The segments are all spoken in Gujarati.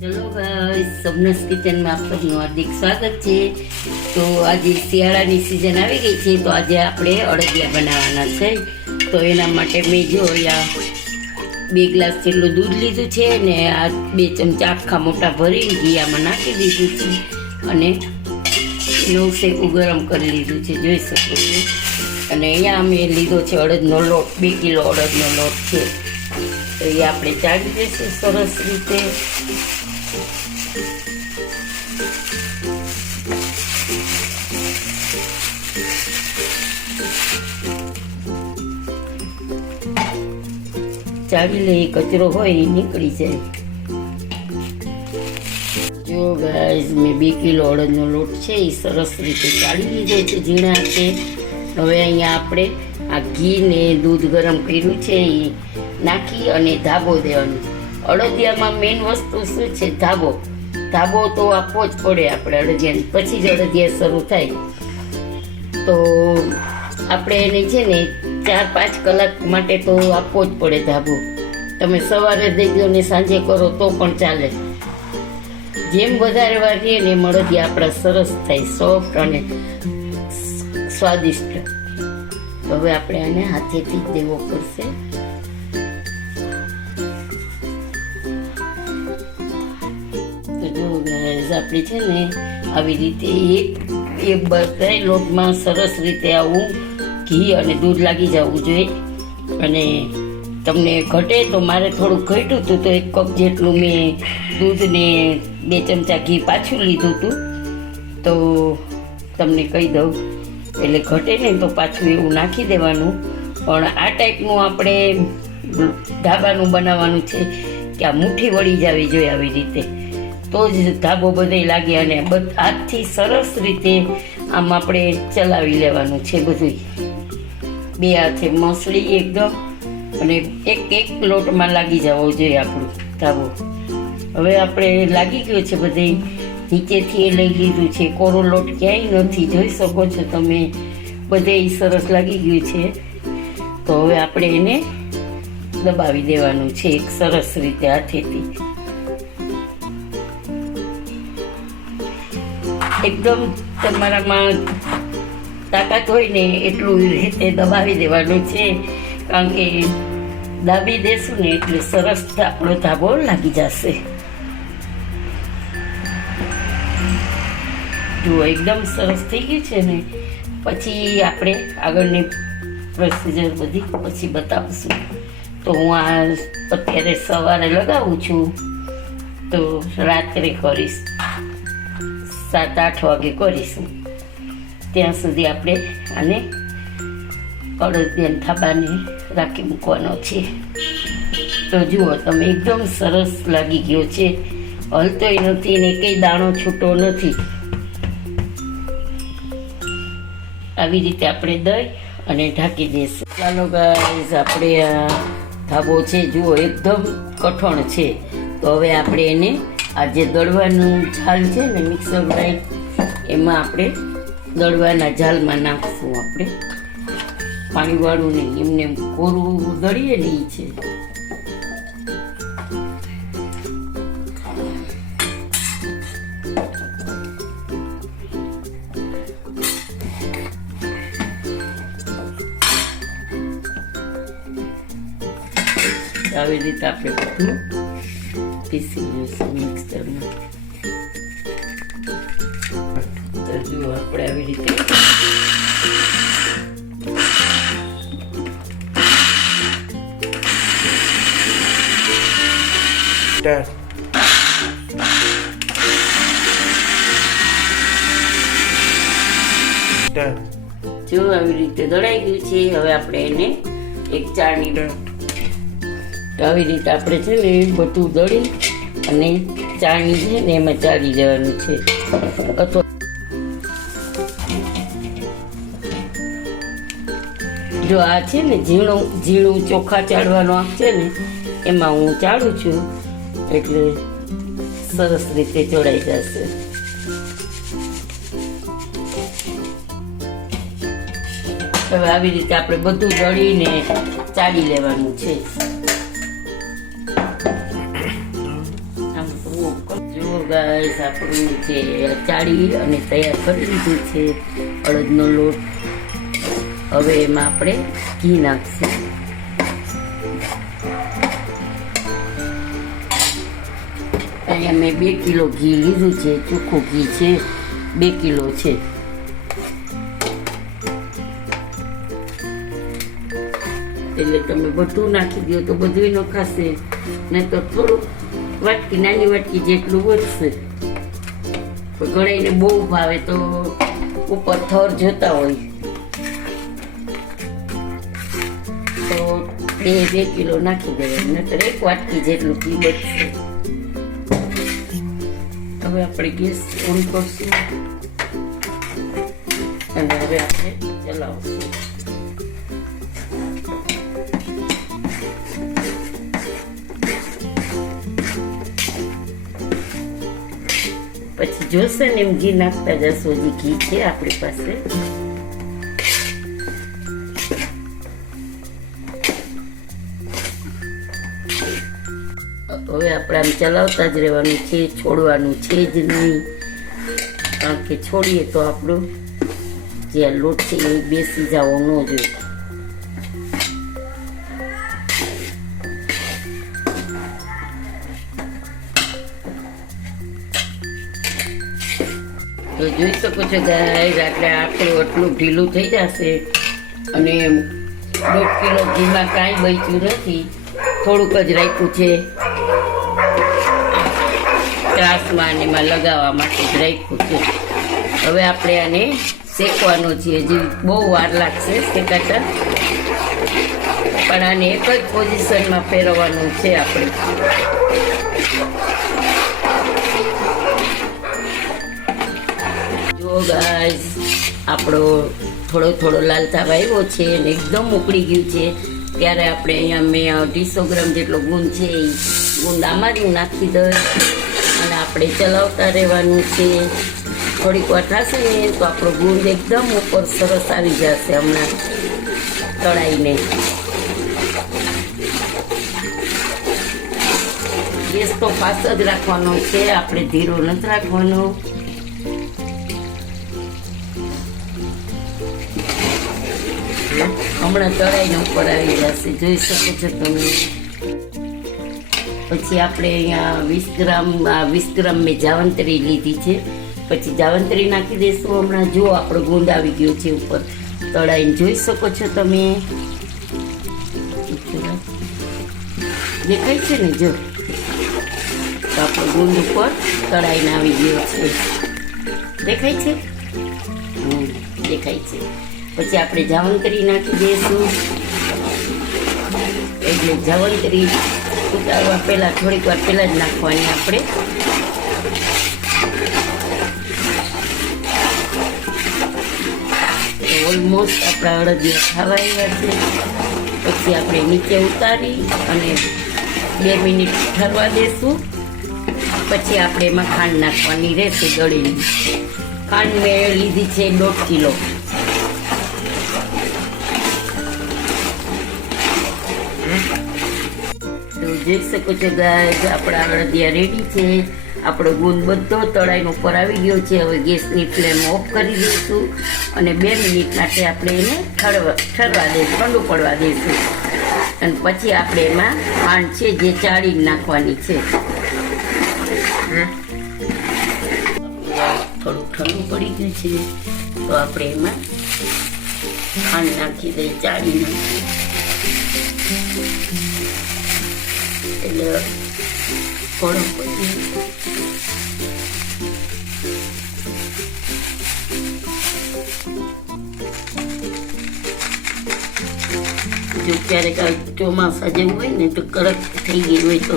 ચલો ભાઈ, સબનસ કિચનમાં આપ સૌનું હાર્દિક સ્વાગત છે। તો આજે શિયાળાની સિઝન આવી ગઈ છે, તો આજે આપણે અડદિયા બનાવવાના છે। તો એના માટે મેં જો અહીંયા 2 ગ્લાસ જેટલું દૂધ લીધું છે ને આ 2 ચમચા આખા મોટા ભરીને ઘી આમાં નાખી દીધું છે અને એનું શેકું ગરમ કરી લીધું છે, જોઈ શકો છો। અને અહીંયા અમે લીધો છે અડદનો લોટ, 2 કિલો અડદનો લોટ છે। તો એ આપણે ચાળી દઈશું સરસ રીતે। ચાળી લઈ, કચરો હોય એ નીકળી જાય। જો ગાઈઝ, મેં 2 કિલો અડદનો લોટ છે એ સરસ રીતે ચાળી લીધો છે ઝીણા હાથે। હવે અહીંયા આપણે આ ઘી ને દૂધ ગરમ કર્યું છે એ નાખી અને ધાબો દેવાનું। અડદિયામાં મેઇન વસ્તુ શું છે? ધાબો। ધાબો તો આપવો જ પડે આપણે અડદિયાને, પછી જ અડદિયા શરૂ થાય। તો આપણે એને છે ને 4-5 કલાક માટે તો આપવો જ પડે ધાબો। તમે સવારે દેજો ને સાંજે કરો તો પણ ચાલે। જેમ વધારે વાર રહીએ ને એમ અડદિયા આપણા સરસ થાય, સોફ્ટ અને સ્વાદિષ્ટ। તો હવે આપણે આને હાથેથી જ દેવો પડશે। તો જો ગાઈઝ, આપણે છે ને આવી રીતે એક બધા લોટમાં સરસ રીતે આવું ઘી અને દૂધ લાગી જવું જોઈએ। અને તમને ઘટે તો મારે થોડું ઘટ્યું હતું, તો 1 કપ જેટલું મેં દૂધ ને 2 ચમચા ઘી પાછું લીધું હતું। તો તમને કહી દઉં, એટલે ઘટે ને તો પાછું એવું નાખી દેવાનું। પણ આ ટાઈપનું આપણે ધાબાનું બનાવવાનું છે કે આ મુઠ્ઠી વળી જવી જોઈએ આવી રીતે, તો જ ધાબો બધે લાગે। અને હાથથી સરસ રીતે આમ આપણે ચલાવી લેવાનું છે બધું, 2 હાથે મસળી એકદમ, અને એક લોટમાં લાગી જવો જોઈએ આપણું ધાબો। હવે આપણે લાગી ગયો છે બધે, નીચેથી એ લઈ લીધું છે, કોરો લોટ ક્યાંય નથી, જોઈ શકો છો તમે, બધે સરસ લાગી ગયું છે। તો હવે આપણે એને દબાવી દેવાનું છે એક સરસ રીતે હાથેથી, એકદમ તમારામાં તાકાત હોય ને એટલું રીતે દબાવી દેવાનું છે। કારણ કે દાબી દેશું ને એટલે સરસ આપણો ધાબો લાગી જશે। જુઓ, એકદમ સરસ થઈ ગયું છે ને। પછી આપણે આગળની પ્રોસિજર બધી પછી બતાવશું। તો હું આ અત્યારે સવારે લગાવું છું, તો રાત્રે કરીશ, 7-8 વાગે કરીશું। ત્યાં સુધી આપણે આને અડદિયા ધાબાને રાખી મૂકવાનો છે। તો જુઓ તમે, એકદમ સરસ લાગી ગયો છે, હલતોય નથી ને કંઈ દાણો છૂટો નથી। આવી રીતે આપણે દઈ અને ઢાંકી દઈશું। ચાલો ગાઈઝ, આપણે આ ધાબો છે જુઓ એકદમ કઠણ છે। તો હવે આપણે એને આ જે દળવાનું ઝાલ છે ને, મિક્સર ગ્રાઇન્ડ, એમાં આપણે દળવાના ઝાલમાં નાખશું। આપણે પાણીવાળું નહીં, એમને કોરું દળીએ ને એ છે। આવી રીતે આપણે બધું પીસી લઈશું મિક્સરમાં। તો જુઓ, આપણે આવી રીતે જો આવી રીતે દળાઈ ગયું છે। હવે આપણે એને એક ચાળણી, આવી રીતે આપણે છે ને બધું દળી અને ચાળણી છે ને એમાં ચાળી લેવાનું છે। અથવા જો આ છે ને ઝીણું ચોખા ચાળવાનો આપ છે ને, એમાં હું ચાળું છું એટલે સરસ રીતે જોડાઈ જશે। હવે આવી રીતે આપણે બધું દળીને ચાળી લેવાનું છે। જો ગાઈસ આપણું જે ચાળી અને તૈયાર કરી લીધું છે અડદનો લોટ. હવે એમાં આપણે ઘી નાખશું. અહીંયા મેં 2 કિલો ઘી લીધું છે. ચોખ્ખું ઘી છે, 2 કિલો છે. એટલે તમે બધું નાખી દો તો બધું નખાશે, નહીં તો થોડુંક વાટકી, નાની વાટકી જેટલું વધશે. ગળાઈને બહુ ભાવે તો ઉપર થર જોતા હોય તો 2 કિલો નાખી દેવાય, નહીતર 1 વાટકી જેટલું ઘી બચશે. હવે આપણે ગેસ ઓન કરશું અને હવે આપણે ચલાવશું. પછી જોશે ને એમ ઘી નાખતા જશો. હજી ઘી છે આપણી પાસે. હવે આપણે આમ ચલાવતા જ રહેવાનું છે, છોડવાનું છે જ નહીં. કારણ કે છોડીએ તો આપણો જે લોટ છે એ બેસી જવો ન જોઈએ. તો જોઈ શકો છો ગાઈસ, એટલે આપણું આટલું ઢીલું થઈ જશે. અને 1.5 કિલો ઘીમાં કાંઈ બચ્યું નથી, થોડુંક જ રાખ્યું છે. ત્રાસમાં અને એમાં લગાવવા માટે જ રાખ્યું છે. હવે આપણે આને શેકવાનો છે. હજી બહુ વાર લાગશે શેકાતા, પણ આને એક જ પોઝિશનમાં ફેરવવાનું છે આપણે. જો ગાઈસ, આપણો થોડો લાલ થવા આવ્યો છે અને એકદમ ઉકળી ગયું છે. ત્યારે આપણે અહીંયા મેં 250 ગ્રામ જેટલો ગુંદ છે એ ગુંદ આમાં નાખી દઈ અને આપણે ચલાવતા રહેવાનું છે. થોડીક વાર થશે ને તો આપણો ગુંદ એકદમ ઉપર સરસ આવી જશે હમણાં તળાઈને. ગેસ તો ફાસ્ટ જ રાખવાનો છે, આપણે ધીરો નથી રાખવાનો. હમણાં તળાઈને ઉપર આવી જશે, જોઈ શકો છો તમે. પછી આપણે અહીંયા 20 ગ્રામ મેં જાવંત્રી લીધી છે. પછી જાવંત્રી નાખી દઈશું હમણાં. જો આપણો ગુંદ આવી ગયો છે ઉપર તળાઈને, જોઈ શકો છો તમે. દેખાય છે ને? જો તો આપણો ગુંદ ઉપર તળાઈને આવી ગયો છે. દેખાય છે? દેખાય છે. પછી આપણે જાવંત્રી નાખી દઈશું. એટલે જાવંત્રી ઉતારવા પહેલાં થોડીક વાર પહેલાં જ નાખવાની આપણે. ઓલમોસ્ટ આપણા અડદિયા ખાવા આવ્યા છે. પછી આપણે નીચે ઉતારી અને 2 મિનિટ ઠરવા દેશું. પછી આપણે એમાં ખાંડ નાખવાની રહેશે ગળેલી. ખાંડ મેં લીધી છે 1.5 કિલો. તો જોઈ શકો છો ગાઈસ, આપણા અડદિયા રેડી છે. આપણો ગુંદ બધો તળાઈને ઉપર આવી ગયો છે. હવે ગેસની ફ્લેમ ઓફ કરી દઈશું અને 2 મિનિટ માટે આપણે એને ઠરવા દઈશું, ઠંડુ પડવા દઈશું. અને પછી આપણે એમાં ખાંડ છે જે ચાળીને નાખવાની છે. થોડું ઠંડુ પડી ગયું છે તો આપણે એમાં ખાંડ નાખી દઈએ ચાળીને. એટલે થોડું પછી જો ક્યારેક ચોમાસા જેવું હોય ને તો કડક થઈ ગઈ હોય તો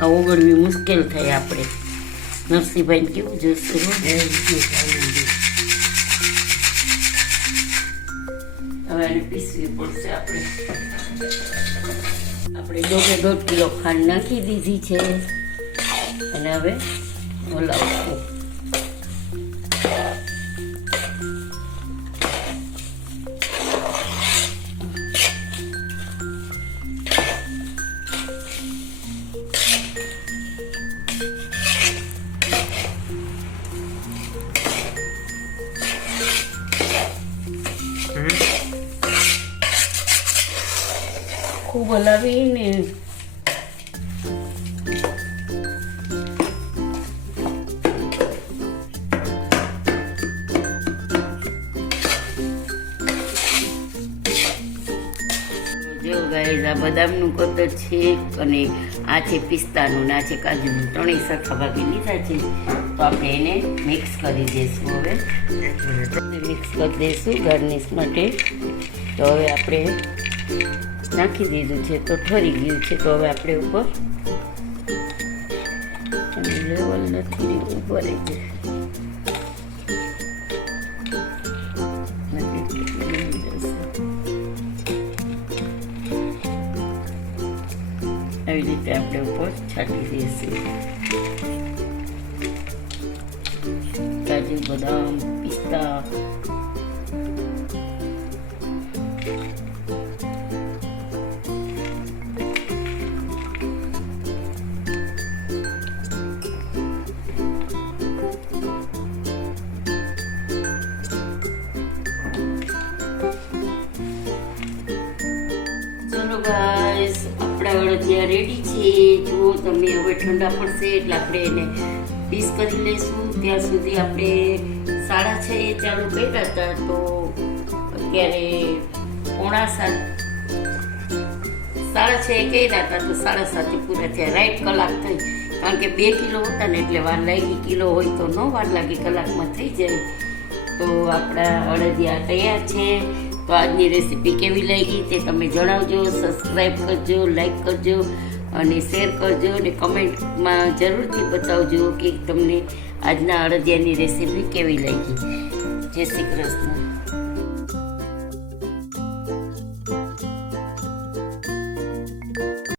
આ ઓગળવી મુશ્કેલ થાય. આપણે નરસિંહભાઈ કેવું જોશે, હવે એને પીસવી પડશે. આપણે 1.5 કિલો ખાંડ નાખી દીધી છે અને હવે હલાવશું. હલાવીને જો ગાઈઝ આ બદામનું કતર છે અને આ છે પિસ્તાનું ને આ છે કાજુનું, ત્રણેય સરખા ભાગે લીધા છે. તો આપણે એને મિક્સ કરી દઈશું. હવે મિક્સ કરી દઈશું ગાર્નિશ માટે. તો હવે આપણે નાખી દીધું છે તો ઠરી ગયું છે. તો હવે આપણે ઉપર લેવલ નથી ઉપર આવી રીતે આપણે ઉપર છાંટી દઈશું. કાજુ બદામ પિસ્તા ગાઈસ આપણા અડદિયા રેડી છે. જો તમે હવે ઠંડા પડશે એટલે આપણે એને પીસ કરી લઈશું. ત્યાં સુધી આપણે 6:30 ચાલુ કર્યા હતા તો અત્યારે 6:45 કર્યા હતા તો 7:30 પૂરા થયા. રાઈટ કલાક થઈ, કારણ કે 2 કિલો હતા ને એટલે વાર લાગી. કિલો હોય તો ન વાર લાગે, કલાકમાં થઈ જાય. તો આપણા અડદિયા તૈયાર છે. તો આજની રેસીપી કેવી લાગી તે તમે જણાવજો. સબસ્ક્રાઈબ કરજો, લાઈક કરજો અને શેર કરજો અને કમેન્ટમાં જરૂરથી બતાવજો કે તમને આજના અડદિયાની રેસીપી કેવી લાગી. જય શ્રી કૃષ્ણ.